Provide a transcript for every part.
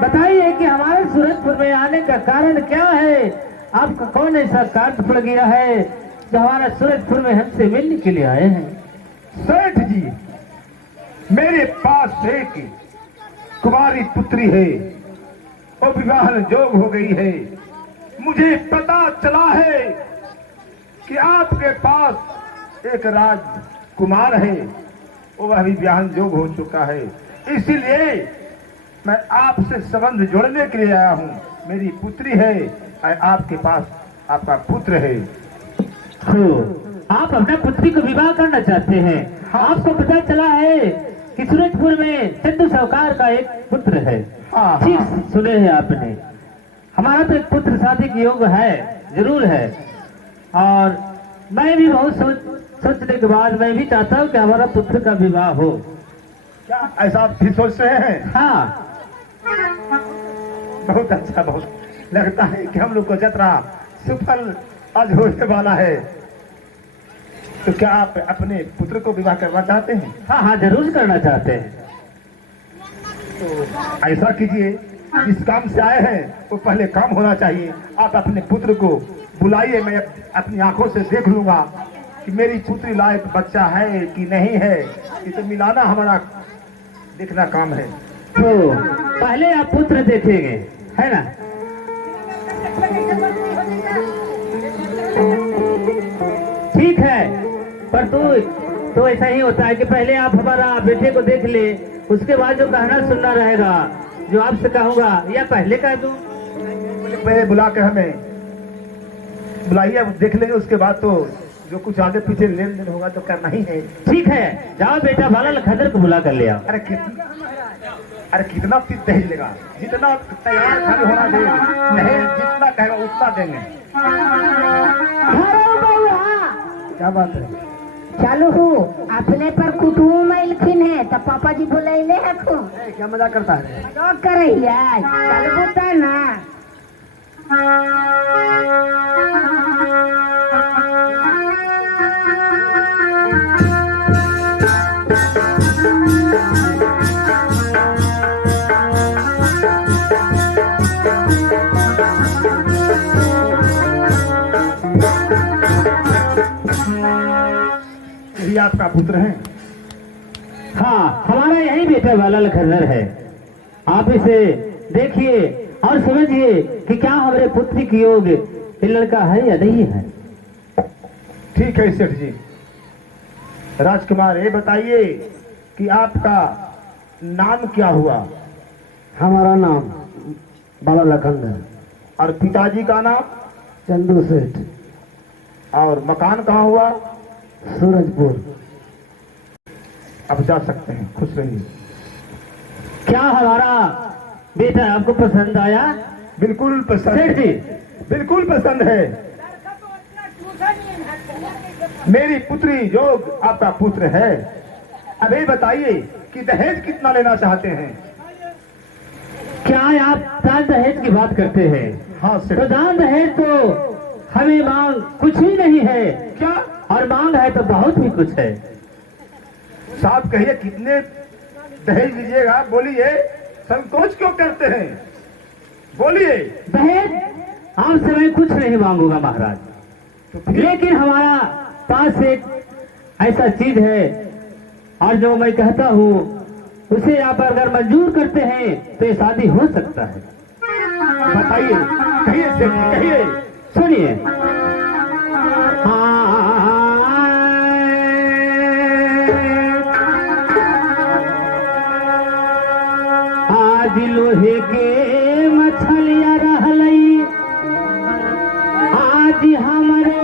बताइए कि हमारे सूरजपुर में आने का कारण क्या है? आपका कौन ऐसा कार्य पड़ गया है जो हमारा सूरजपुर में हमसे मिलने के लिए आए हैं? सेठ जी, मेरे पास एक कुमारी पुत्री है, वो विवाह जोग हो गई है। मुझे पता चला है कि आपके पास एक राजकुमार है, वो अभी विवाह जोग हो चुका है। इसीलिए मैं आपसे संबंध जोड़ने के लिए आया हूँ। मेरी पुत्री है और आपके पास आपका पुत्र है। आप अपना पुत्री को विवाह करना चाहते हैं? हाँ। आपको पता चला है कि सूरजपुर में चंदू साहूकार का एक पुत्र है। हाँ, ठीक हाँ। सुने हैं आपने। हमारा तो एक पुत्र शादी के योग है, जरूर है। और मैं भी बहुत सोचने के बाद मैं भी चाहता हूँ कि हमारा पुत्र का विवाह हो। क्या ऐसा आप भी सोच रहे हैं? हाँ, बहुत अच्छा, बहुत लगता है कि हम लोग को यात्रा सफल आज होने वाला है। तो क्या आप अपने पुत्र को विवाह करना चाहते हैं? हाँ, हाँ, जरूर करना चाहते हैं। तो ऐसा कीजिए, जिस काम से आए हैं वो पहले काम होना चाहिए। आप अपने पुत्र को बुलाइए, मैं अपनी आंखों से देख लूंगा कि मेरी पुत्री लायक बच्चा है कि नहीं है। ये तो मिलाना हमारा देखना काम है। तो पहले आप पुत्र देखेंगे, है ना? ठीक है, पर तो ऐसा ही होता है कि पहले आप हमारा बेटे को देख ले, उसके बाद जो कहना सुनना रहेगा, जो आपसे कहूंगा या पहले कह दूं? पहले बुला के हमें बुलाइए, देख लेंगे। उसके बाद तो जो कुछ आगे पीछे लेन देन होगा तो करना ही है। ठीक है, जाओ बेटा बाला खदर को बुला कर ले आओ। अरे कितना चीज दहेज लेगा? जितना तैयार खाली होना दे, दहेज जितना कहेगा उतना देंगे। क्या बात है? चालू हूँ अपने पर कुटुम अखिन है तो पापा जी बुलाइले है खूब। क्या मजाक करता है? मजाक कर रही है, चालू होता ना। यही आपका पुत्र है? हाँ, हमारा यही बेटा बाला खदर है। आप इसे देखिए और समझिए कि क्या हमारे पुत्री की योग ये लड़का है या नहीं है। ठीक है सेठ जी। राजकुमार, ये बताइए कि आपका नाम क्या हुआ? हमारा नाम बाला लखनदर। और पिताजी का नाम? चंदू सेठ। और मकान कहाँ हुआ? सूरजपुर। अब जा सकते हैं, खुश रहिए। क्या हमारा बेटा आपको पसंद आया? बिल्कुल पसंद सेठ जी, बिल्कुल पसंद है। मेरी पुत्री योग आपका पुत्र है। अब ये बताइए कि दहेज कितना लेना चाहते हैं? क्या आप दान दहेज की बात करते हैं? हाँ तो सेठ। दान दहेज तो हमें मांग कुछ ही नहीं है। क्या और मांग है तो बहुत ही कुछ है। साहब कहिए, कितने दहेज लीजिएगा? बोलिए, संकोच क्यों करते हैं? बोलिए। दहेज आपसे मैं कुछ नहीं मांगूंगा महाराज, तो फिर लेकिन हमारा पास एक ऐसा चीज है और जो मैं कहता हूँ उसे आप अगर मंजूर करते हैं तो ये शादी हो सकता है। बताइए, कहिए सेठ जी, कहिए। सुनिए, आज लोहे के मछलिया रहलई, आज हमरो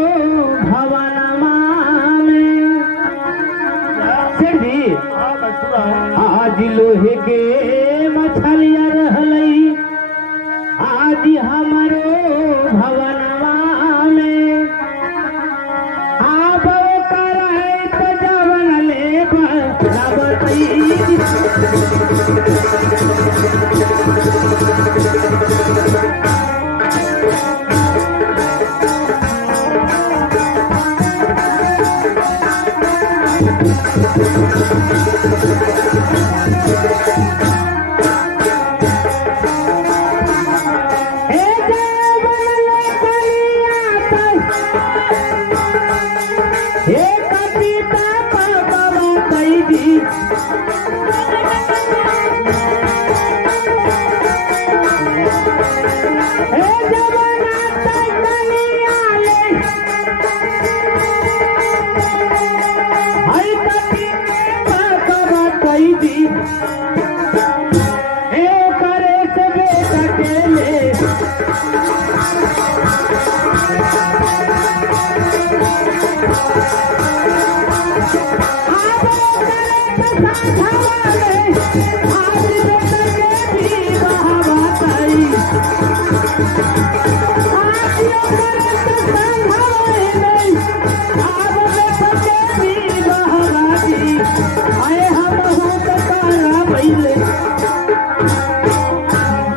भवनमा में। सेठ जी, हाँ, मैं सुन रहा हूँ। आज लोहे के मछलिया रहलई, आज हमरो भवनमा में। आप कर है तो जवन ले बतई।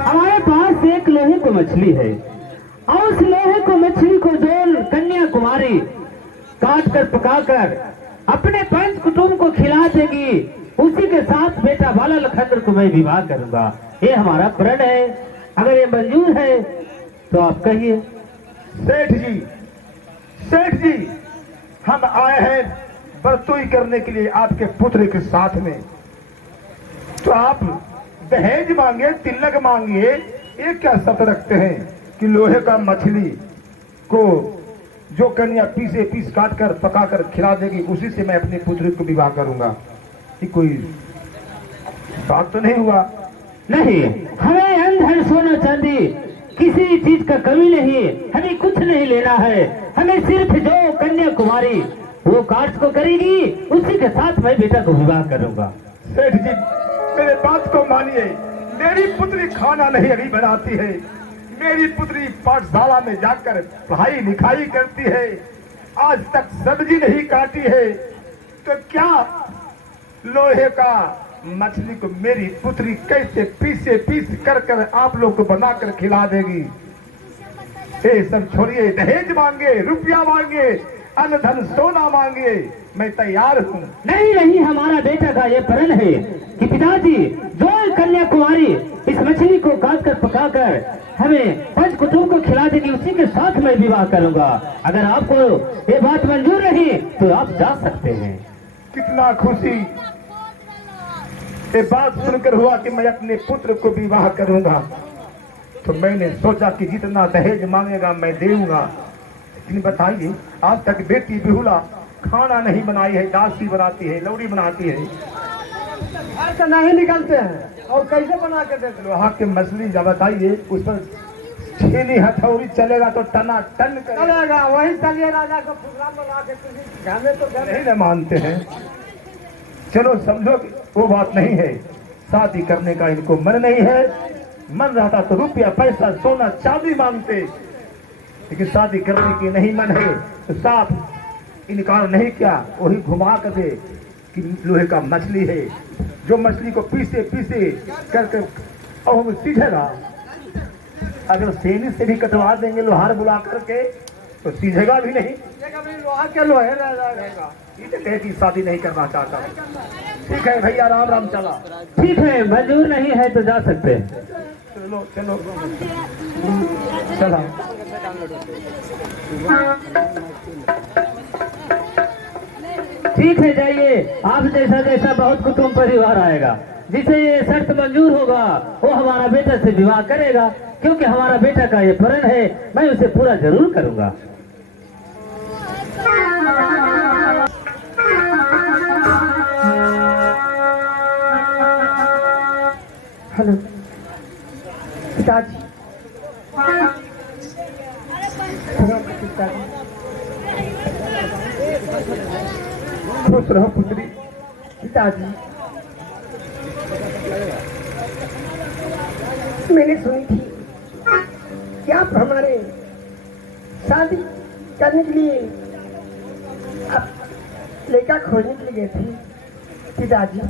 हमारे पास एक लोहे को मछली है और उस लोहे को मछली को जो कन्या कुमारी काट कर पकाकर अपने पंच कुटुंब को खिला देगी, उसी के साथ बेटा बाला लखनदर को मैं विवाह करूंगा। ये हमारा प्रण है, अगर ये मंजूर है तो आप कहिए। सेठ जी हम आए हैं बरतोई करने के लिए आपके पुत्र के साथ में, तो आप दहेज मांगे, तिलक मांगिए, ये क्या शर्त रखते हैं कि लोहे का मछली को जो कन्या पीस काट कर पका कर खिला देगी उसी से मैं अपने पुत्र को विवाह करूंगा? ये कोई बात तो नहीं हुआ? नहीं, हमें अंधन सोना चांदी किसी चीज का कमी नहीं, हमें कुछ नहीं लेना है। हमें सिर्फ जो कन्या कुमारी वो कास्ट को करेगी उसी के साथ मैं बेटा को विवाह करूंगा। सेठ जी मेरे बात को मानिए, मेरी पुत्री खाना नहीं अभी बनाती है, मेरी पुत्री पाठशाला में जाकर पढ़ाई लिखाई करती है, आज तक सब्जी नहीं काटी है, तो क्या लोहे का मछली को मेरी पुत्री कैसे पीस कर आप लोग को बनाकर खिला देगी? ये सब छोड़िए, दहेज मांगे, रुपया मांगे, अन्न धन सोना मांगे, मैं तैयार हूँ। नहीं, हमारा बेटा का ये प्रण है कि पिताजी जो कन्या कुमारी इस मछली को काट कर पकाकर हमें पंच कुटुंब को खिला देगी उसी के साथ मैं विवाह करूंगा। अगर आपको ये बात मंजूर नहीं तो आप जा सकते हैं। कितना खुशी ये बात सुनकर हुआ कि मैं अपने पुत्र को विवाह करूंगा, तो मैंने सोचा कि जितना दहेज मांगेगा मैं दूंगा। लेकिन बताइए, आज तक बेटी बिहुला खाना नहीं बनाई है, दासी बनाती है, लौड़ी बनाती है, ऐसा नहीं निकलते हैं और कैसे बना के देते? लोहा के मछली जब बताइए उस पर छेनी हथौड़ी चलेगा तो टना टन चलेगा, वही चलिए राजा का प्रोग्राम बना के किसी घामे तो नहीं न मानते हैं। चलो समझो कि वो बात नहीं है, शादी करने का इनको मन नहीं है। मन रहता तो रुपया पैसा सोना चांदी मांगते, लेकिन शादी करने की नहीं मन है तो साफ इनकार नहीं किया, वही घुमा कर दे कि लोहे का मछली है, जो मछली को पीसे कर और हम सीझेगा। अगर सेनी से भी कटवा देंगे लोहार बुला करके तो सीझेगा भी नहीं, लोहा के लोहे रह जाएगा। कहे कि शादी नहीं करना चाहता। ठीक है भैया, राम राम चला। ठीक है, मंजूर नहीं है तो जा सकते हैं। चलो चला। ठीक है, जाइए। आप जैसा बहुत कुटुंब परिवार आएगा, जिसे ये शर्त मंजूर होगा वो हमारा बेटा से विवाह करेगा, क्योंकि हमारा बेटा का ये प्रण है, मैं उसे पूरा जरूर करूंगा। हेलो पिताजी, खुश रहो पुत्री। पिताजी मैंने सुनी थी कि आप हमारे शादी करने के लिए आप लड़का खोजने के लिए गए थे पिताजी।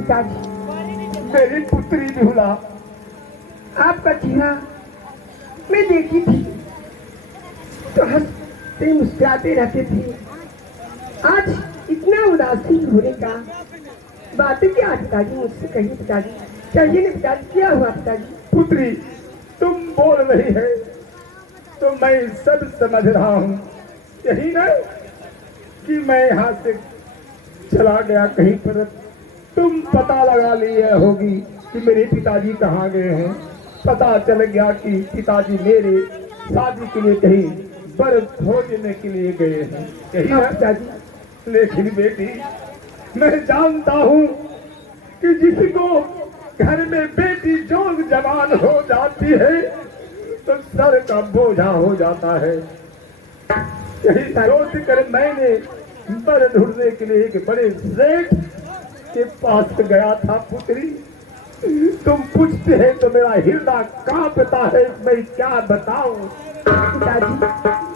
पिताजी, मेरी पुत्री बिहुला, आपका चेहरा मैं देखी थी तो हंसते मुस्कुराते रहते थे। आज इतना उदासीन होने का बात क्या पिताजी? मुझसे कहिए पिताजी, कहिए ना पिताजी, क्या हुआ पिताजी? पुत्री तुम बोल रही है तो मैं सब समझ रहा हूँ। यही ना कि मैं यहाँ से चला गया कहीं पर, तुम पता लगा लिया होगी कि मेरे पिताजी कहाँ गए हैं। पता चल गया कि पिताजी मेरे शादी के लिए कहीं बर खोजने के लिए गए हैं। यही ना पिताजी? लेकिन बेटी मैं जानता हूँ कि जिसको घर में बेटी जो जवान हो जाती है तो सर का बोझा हो जाता है। यही सोच कर मैंने बर ढूंढने के लिए एक बड़े सेठ के पास गया था। पुत्री तुम पूछते हैं तो मेरा हृदय कांपता है, मैं क्या बताऊं। पिताजी,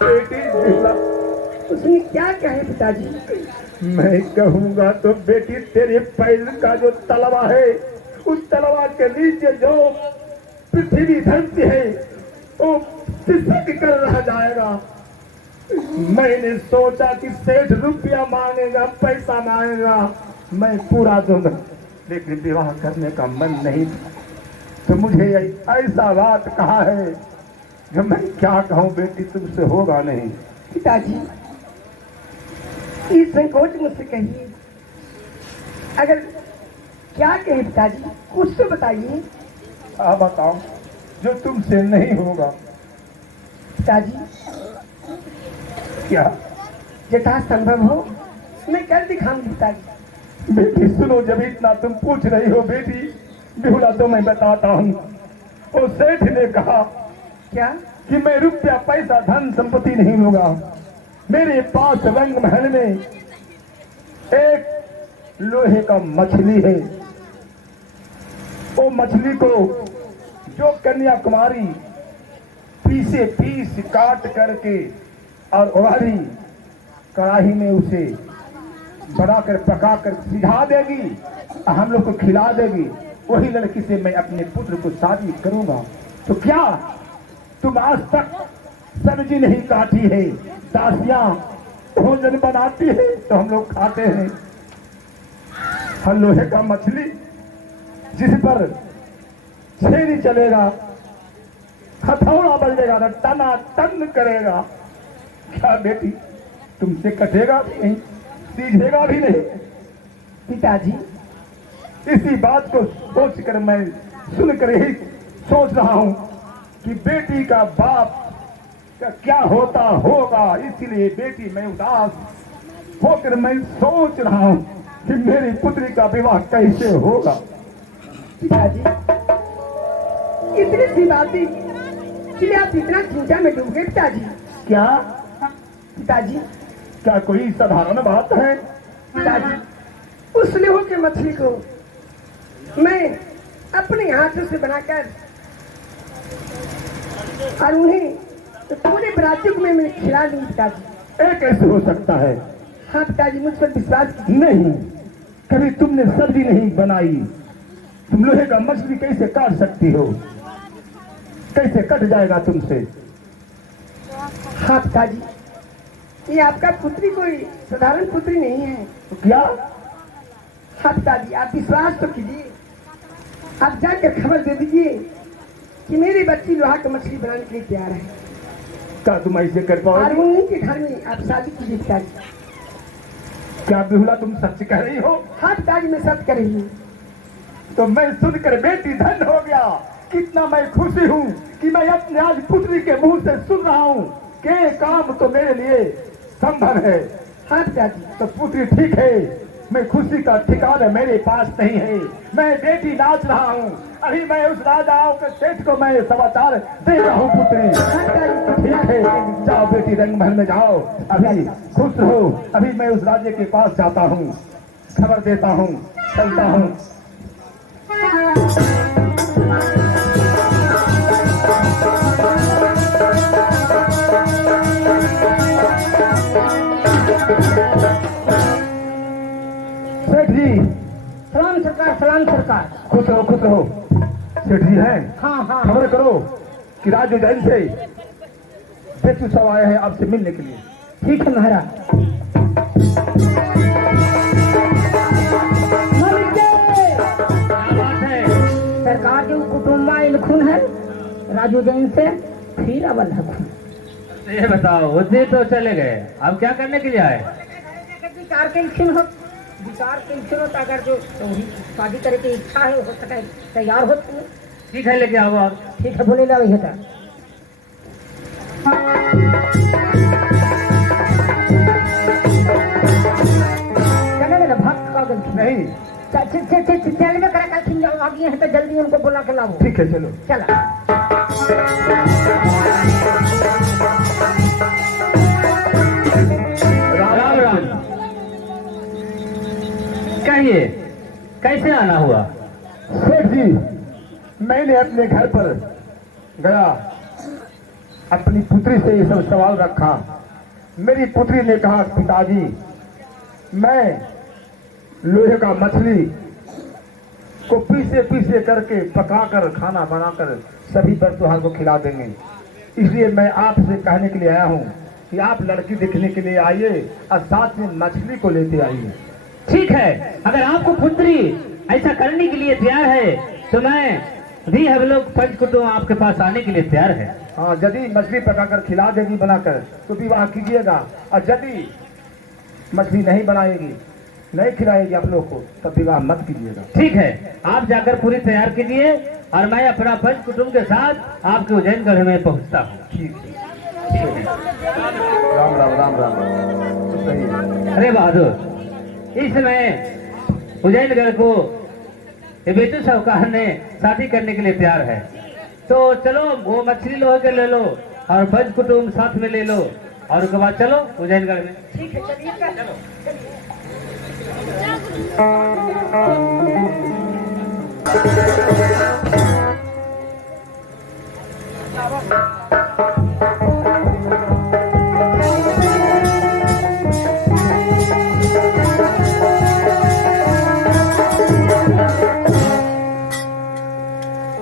बेटी बिहुला, उसने क्या कहे पिताजी? मैं कहूंगा तो बेटी तेरे पैर का जो तलवा है, उस तलवा के नीचे जो पृथ्वी धरती है वो सिसक कर रह जाएगा। मैंने सोचा कि सेठ रुपया मांगेगा, पैसा मांगेगा, मैं पूरा दूंगा, लेकिन विवाह करने का मन नहीं था। तो मुझे ऐसा बात कहा है जो मैं क्या कहूँ बेटी, तुमसे होगा नहीं। पिताजी, इस संकोच मुझसे कहिए, अगर क्या कहे पिताजी, कुछ तो बताइए। आप बताओ जो तुमसे नहीं होगा। पिताजी, क्या जथा संभव हो मैं कर दिखाऊंगी पिताजी। बेटी सुनो, जब इतना तुम पूछ रही हो बेटी बिहुला तो मैं बताता हूँ। वो सेठ ने कहा क्या? कि मैं रुपया पैसा धन संपत्ति नहीं लूंगा, मेरे पास रंग महल में एक लोहे का मछली है। वो मछली को जो कन्याकुमारी पीसे पीस काट करके और उबाली कढ़ाई में उसे बनाकर पकाकर सिझा देगी और हम लोग को खिला देगी, वही लड़की से मैं अपने पुत्र को शादी करूंगा। तो क्या तुम आज तक सब्जी नहीं काटी है? दासियां भोजन बनाती है तो हम लोग खाते हैं। हर लोहे का मछली जिस पर छेनी चलेगा, हथौड़ा बजेगा ना, टना टन करेगा, क्या बेटी तुमसे कटेगा भी नहीं, सीझेगा भी नहीं? पिताजी, इसी बात को सोचकर मैं सुनकर यही सोच रहा हूं कि बेटी का बाप का क्या होता होगा। इसलिए बेटी मैं उदास होकर मैं सोच रहा हूं कि मेरी पुत्री का विवाह कैसे होगा। पिताजी, इतनी सी बातें इसलिए आप इतना चिंता में डूब गए पिताजी? क्या पिताजी, क्या कोई साधारण बात है? पिताजी, उस लेहो के मछली को मैं अपने हाथों से बनाकर और उन्हें तो पूरे बरातियों में मैं खिला दूंगी पिताजी। ये कैसे हो सकता है? हाँ पिताजी, मुझ पर विश्वास कीजिए। नहीं, कभी तुमने सब्जी नहीं बनाई, तुम लोहे का मछली कैसे काट सकती हो? कैसे कट जाएगा तुमसे? हाँ पिताजी, ये आपका पुत्री कोई साधारण पुत्री नहीं है। तो क्या? हाँ पिताजी, आप विश्वास तो कीजिए, आप जाकर खबर दे दीजिए कि मेरी बच्ची लोहा का मछली बनाने के लिए तैयार है क्या तुम ऐसे कर और पाओगे? उन्हीं के घर में आप शादी कीजिए पिताजी। क्या बिहुला तुम सच कह रही हो? हाँ पिताजी, मैं सच कर रही हूँ। तो मैं सुनकर बेटी धन हो गया। कितना मैं खुशी हूँ कि मैं अपने आज पुत्री के मुंह से सुन रहा हूँ कि ये काम तो मेरे लिए संभव है। हाँ पिताजी, तो पुत्री ठीक है, मैं खुशी का ठिकाना मेरे पास नहीं है। मैं बेटी नाच रहा हूँ, अभी मैं उस राजाओं के सेठ को मैं समाचार दे रहा हूँ पुत्री। ठीक है, जाओ बेटी, रंग महल में जाओ, अभी खुश रहो। अभी मैं उस राजे के पास जाता हूँ, खबर देता हूँ, चलता हूँ। सेठ जी, सलाम सरकार, सलाम सरकार। खुश रहो, खुश रहो। सेठ जी हैं, हाँ हाँ खबर करो कि राज उज्जैन से बेचू सब आए हैं आपसे मिलने के लिए। ठीक है महाराज। क्या बात है? सरकार जो कुटुम्बा इलखुन है राजू जैन से, फिर अवल हकुन ये बताओ, उद्दे तो चले गए, अब क्या करने के लिए आए? विचार के इच्छिन हो, विचार के इच्छिन हो, अगर जो शादी करे की इच्छा है हो सके तैयार हो तुम। ठीक है, लेके आओ आप। ठीक है, बोले ला वही था। चले गए भाग का गल नहीं, चल में करा कल जाओ, आगे हैं तो जल्दी उनको बुला के लाओ। ठीक है, चलो। चला राम राम। कहिए, कैसे आना हुआ? सेठ जी, मैंने अपने घर पर गया, अपनी पुत्री से ये सब सवाल रखा। मेरी पुत्री ने कहा, पिताजी मैं लोहे का मछली को पीसे पीसे करके पकाकर खाना बनाकर सभी बरतुहार को खिला देंगे। इसलिए मैं आपसे कहने के लिए आया हूँ कि आप लड़की देखने के लिए आइए और साथ में मछली को लेते आइए। ठीक है, अगर आपको पुत्री ऐसा करने के लिए तैयार है तो मैं भी, हम लोग पंचकुटुंब आपके पास आने के लिए तैयार है। हाँ, यदि मछली पकाकर खिला देगी बनाकर तो विवाह कीजिएगा, और यदि मछली नहीं बनाएगी, नहीं खिलाएगी आप लोग को, तब विवाह मत कीजिएगा। ठीक है, आप जाकर पूरी तैयार कीजिए और मैं अपना पंच कुटुंब के साथ आपके उज्जैन गढ़ में पहुंचता हूँ। ठीक है, राम राम राम राम। तो सही है। अरे बहादुर, इस समय उज्जैन को ये बेटू साहूकार ने शादी करने के लिए तैयार है, तो चलो वो मछली लोहे के ले लो और पंच कुटुंब साथ में ले लो, और उसके बाद चलो उज्जैनगढ़ में। ठीक है, चलिए चलो।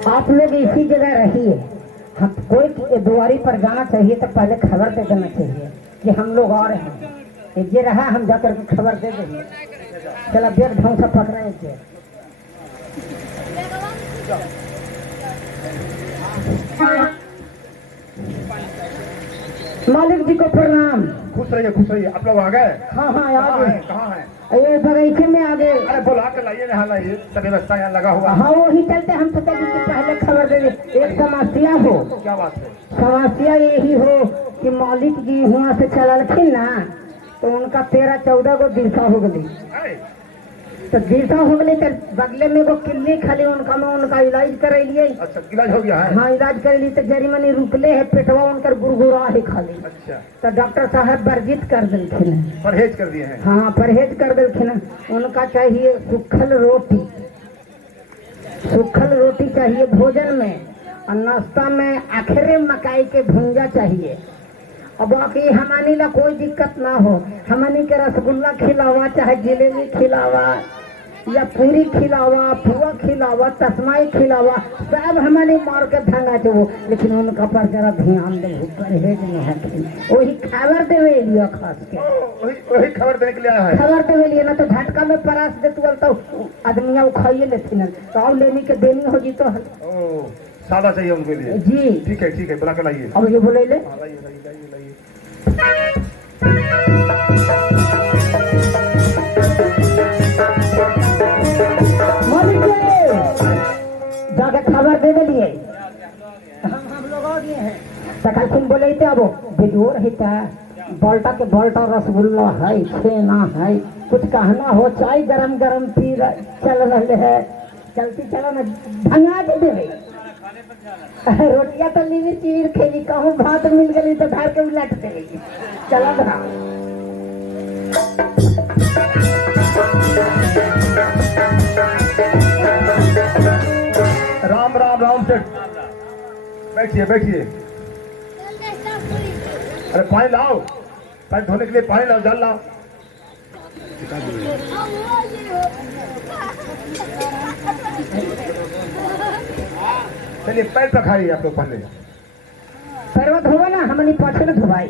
आप लोग इसी जगह रहिए, हम कोई दुआरी पर जाना चाहिए तो पहले खबर दे देना चाहिए कि हम लोग आ रहे हैं। ये रहा, हम जाकर के खबर दे देंगे। चला बैग ढंग से पकड़े थे। मालिक जी को प्रणाम। खुश रहिए, खुश रहिए। आप लोग आ गए? हाँ हाँ, आ कहाँ गए। हैं, कहाँ हैं? ये बगीचे में आ गए। अरे बुला कर लाइए, यहाँ लाइए, सब व्यवस्था यहाँ लगा हुआ है। हाँ, वही चलते हम सोचे कि पहले खबर दे दे। एक समस्या हो, क्या बात है? समस्या यही हो कि मालिक जी वहाँ से चलखिन ना, तो उनका 13-14 को दिशा हो गई। अरे, तो दिशा हो गई तो बगले में वो किल्ली खाली उनका में उनका इलाज कर लिए। अच्छा, इलाज हो गया है? हाँ, इलाज कर ली तो जरीमनी रुकले है, पेटवा उनकर गुड़गुड़ा है खाली। अच्छा, तो डॉक्टर साहब वर्जित कर दिलखिन। परहेज कर दिए हैं? हाँ, परहेज कर दिलखिन। उनका चाहिए सूखल रोटी, सूखल रोटी चाहिए भोजन में, और नाश्ता में आखिर मकाई के भुंजा चाहिए। और बाकी हमानी ला कोई दिक्कत ना हो, हमानी के रसगुल्ला खिलावा, चाहे जलेबी खिलावा या पूरी खिलावा, पुआ खिलावा, तस्माई खिलावा, सब हमारे मार के धंगा वो। लेकिन उनका पर जरा ध्यान दे, परहेज नहीं है। वही खबर देवे लिया खास के, वही खबर देने के लिए आया है। खबर देवे लिए ना तो झटका में परास दे तो आदमिया खाइए लेती न, तो अब लेने के देनी होगी तो। ओ, सादा चाहिए उनके लिए? जी ठीक है, ठीक है, बुला कर लाइए। अब ये बोले ले। हाँ, लाइए लाइए लाइए लाइए। जाके खबर दे दिए, हम लोग आ गए हैं। सकल सिंह बोले थे अब बेजोर है, पलटा के पलटा रसगुल्ला है, छेना है, कुछ कहना हो, चाय गरम गरम चल रहे है, चलती चलो ना भंगा दे देवे। रोटिया तो लीवी चीर खेली, कहूँ भात मिल गई तो धार के उलट देगी। चला धरा राम राम राम सेठ, बैठिए बैठिए। अरे पानी लाओ, पैर धोने के लिए पानी लाओ, जल लाओ। चलिए पैर पखाइए आप लोग पहले। पैरवा धोवा ना, हमनी पाछे न धोवाई।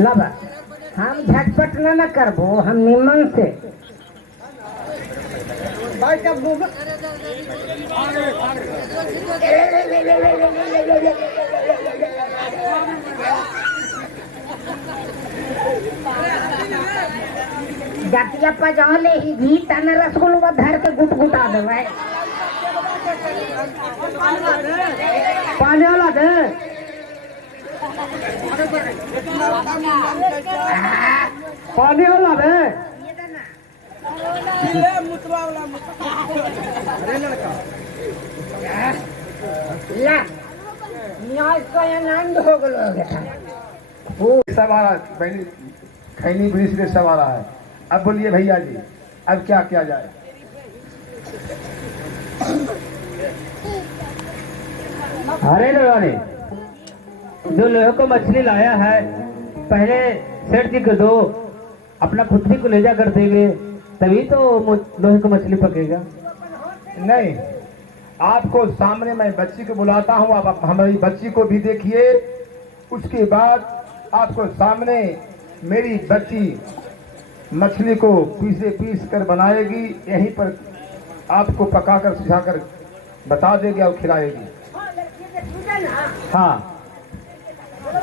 लाबा हम झटपट न करबो, हम निमन से भाई का बुग जातिया पजाले ही घी तन रसगुल्ला धर के गुटगुटा देवे। पानी वाला दे, पानी वाला दे। ला न्याय का आनंद हो गलो बेटा। सब आ रहा है, खैनी ब्रिज के सब आ रहा है। अब बोलिए भैया जी, अब क्या किया जाए? अरे लोहानी, जो लोहे को मछली लाया है, पहले सेठ जी को दो, अपना पुत्री को ले जा कर देंगे, तभी तो लोहे को मछली पकेगा। नहीं, आपको सामने मैं बच्ची को बुलाता हूँ, आप हमारी बच्ची को भी देखिए। उसके बाद आपको सामने मेरी बच्ची मछली को पीस कर बनाएगी, यहीं पर आपको पकाकर सिखाकर बता देगी और खिलाएगी। हाँ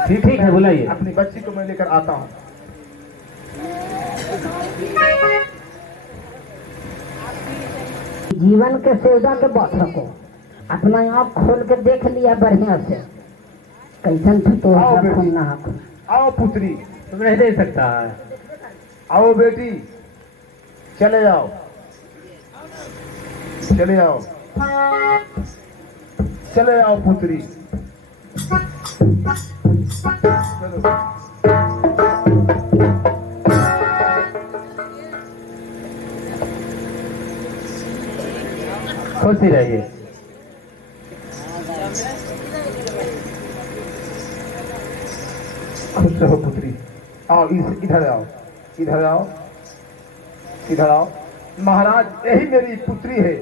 ठीक है, बुलाइए। अपनी बच्ची को मैं लेकर आता हूँ। जीवन के सौदा के बात रखो, अपना आँख खोल के देख लिया बढ़िया से, कैसन थी तो आओ बेटी। खून ना आँख। आओ पुत्री, तुम नहीं दे सकता है। आओ बेटी, चले जाओ, चले जाओ, चले जाओ पुत्री। चलो। खुशी रहिए। खुश रहो पुत्री। आओ, इधर आओ, इधर आओ, इधर आओ। महाराज, यही मेरी पुत्री है।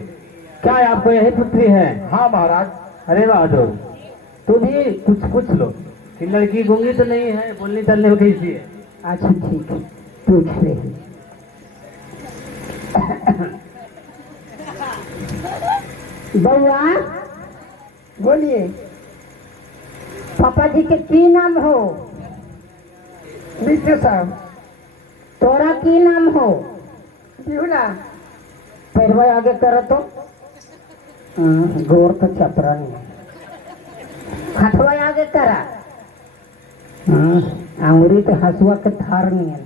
क्या है, आपको यही पुत्री है? हाँ महाराज। अरे बहादुर, तू भी कुछ लो कि लड़की गूंगी तो नहीं है, बोलने चलने में कैसी है? अच्छा ठीक है, पूछ रही। बउआ बोलिए। पापा जी के की नाम हो? विष्णु साहब। तोरा की नाम हो? बिहुला। पैरवा आगे करो तो गोर तो चपरा नहीं, हथवा आगे करा, अंगुरी तो हसुआ के थार नहीं है।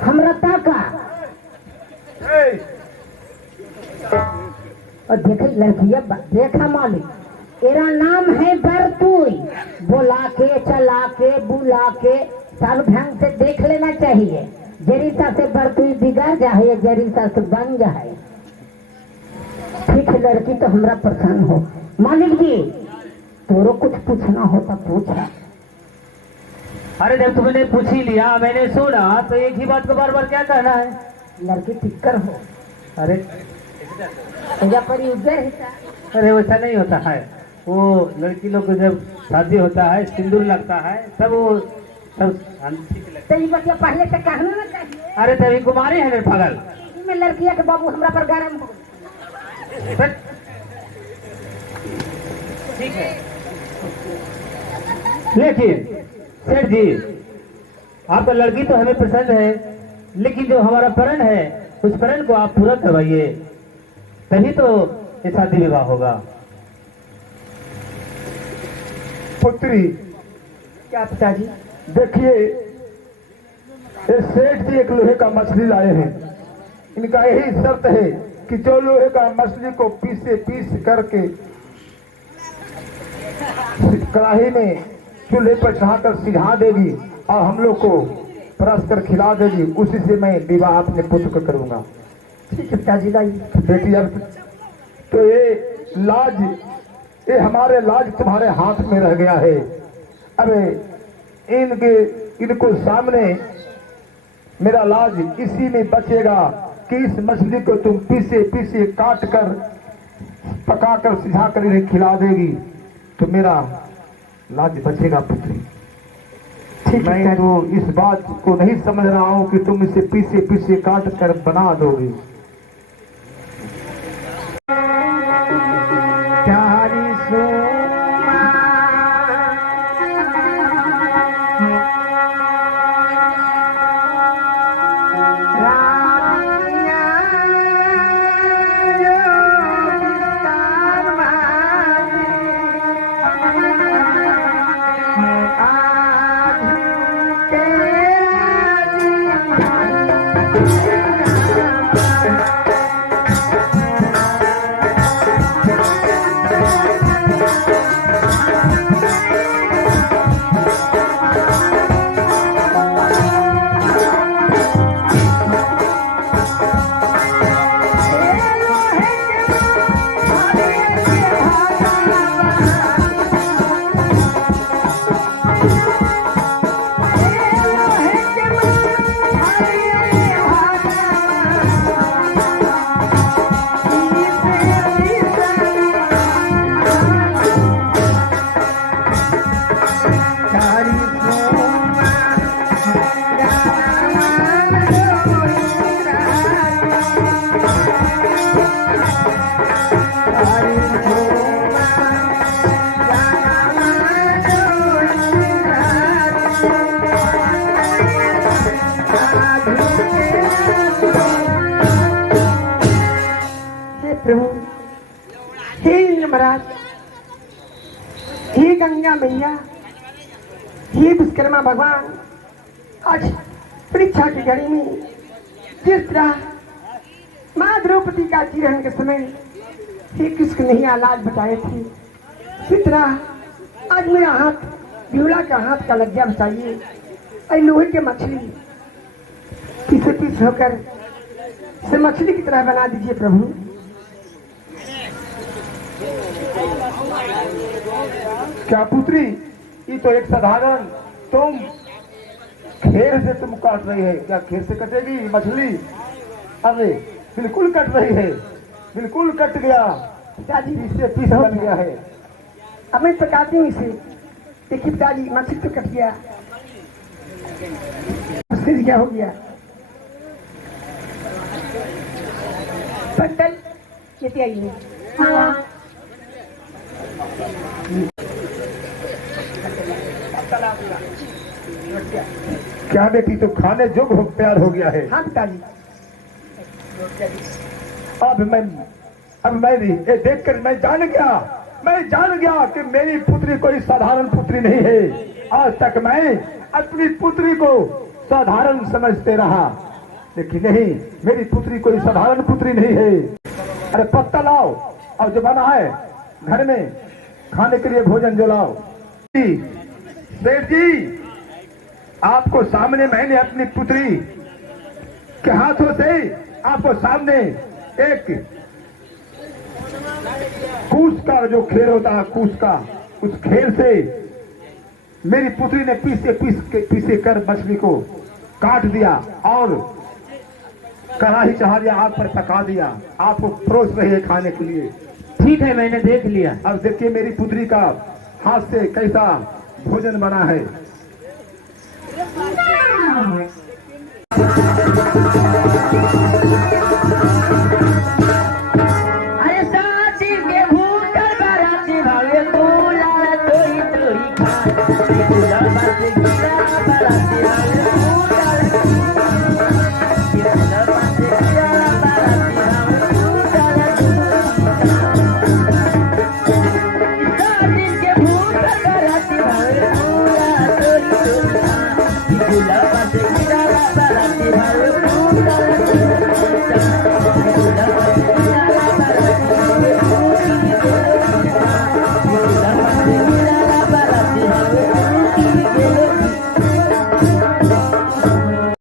हमरा ताका ए, और देखे लड़किया, देखा मालिक, तेरा नाम है बरतुई, बुला के चला के बुला के सब ढंग से देख लेना चाहिए। जरीसा से बरतुई बिगड़ जाए, जरीसा से बन जाए। ठीक है, लड़की तो हमरा पसंद हो। मालिक जी, तोरो कुछ पूछना हो तो पूछा। अरे जब तुमने पूछ ही लिया, मैंने सुना, तो एक ही बात को बार बार क्या कहना है? लड़की टिक्कर हो, अरे तेजा पर उजर है। अरे वैसा नहीं होता है। वो लड़की लोग को जब शादी होता है, सिंदूर लगता है, तब वो सब ठीक लगता तो ये बच्चा पहले से कहना ना चाहिए। है। अरे तभी कुमारी है पागल। में लड़किया के बाबू हमरा पर गरम हो। ठीक है, लेकिन सेठ जी, आपका लड़की तो हमें पसंद है, लेकिन जो हमारा परण है उस प्रण को आप पूरा करवाइए, तभी तो ये शादी विवाह होगा। पुत्री, क्या पिताजी? देखिए, ये सेठ जी एक लोहे का मछली लाए हैं। इनका यही शर्त है कि जो लोहे का मछली को पीस करके कढ़ाई में चूल्हे पर चढ़ाकर सिझा देगी और हम लोग को परस कर खिला देगी, उसी से मैं विवाह अपने पुत्र को करूंगा। ठीक है पिताजी, लाइए। बेटी, अब तो ये लाज, ये हमारे लाज तुम्हारे हाथ में रह गया है। अरे इनको सामने मेरा लाज इसी में बचेगा कि इस मछली को तुम पीसे काट कर पका कर सिझा कर इन्हें खिला देगी, तो मेरा लाज बचेगा पुत्री। मैं तो इस बात को नहीं समझ रहा हूं कि तुम इसे पीसे काट कर बना दोगी। प्रभु, हे महाराज, हे गंगा मैया, हे विश्वकर्मा भगवान, आज परीक्षा की घड़ी में जिस तरह माँ द्रौपदी का चिरहरण के समय श्री कृष्ण ने ही लाज बताए थे, इसी तरह आज मेरा हाथ बिहुला का हाथ का लज्जा बचाइए। और लोहे के मछली पीस होकर से मछली की तरह बना दीजिए प्रभु। क्या पुत्री, ये तो एक साधारण तुम खेर से तुम काट रही है। क्या खेर से कटेगी मछली? अरे बिल्कुल कट रही है, बिल्कुल कट गया, पिताजी इससे पीस बन गया है। अब मैं पकाती हूँ इसे। देखिए पिताजी, मछली तो कट गया, उससे क्या हो गया? बंडल लेते आइए। क्या बेटी, तो खाने जो प्यार हो गया है। हाँ पिताजी। अब मैं भी ये देखकर मैं जान गया कि मेरी पुत्री कोई साधारण पुत्री नहीं है। आज तक मैं अपनी पुत्री को साधारण समझते रहा, लेकिन नहीं, मेरी पुत्री कोई साधारण पुत्री नहीं है। अरे पत्ता लाओ और जो बना है घर में खाने के लिए भोजन जो लाओ। सेठ जी, आपको सामने मैंने अपनी पुत्री के हाथों से आपको सामने एक कूस का जो खेल होता है, कूस का, उस खेल से मेरी पुत्री ने पीसे कर मछली को काट दिया और कढ़ाई चढ़ा दिया, आग पर पका दिया, आपको परोस रही है खाने के लिए। ठीक है, मैंने देख लिया। अब देखिए मेरी पुत्री का हाथ से कैसा भोजन बना है। अरे साथी के भूतर बाराती भावे तोला तोई तोई खा तोला बात गिरा बाराती भावे तोला तोला बात गिरा है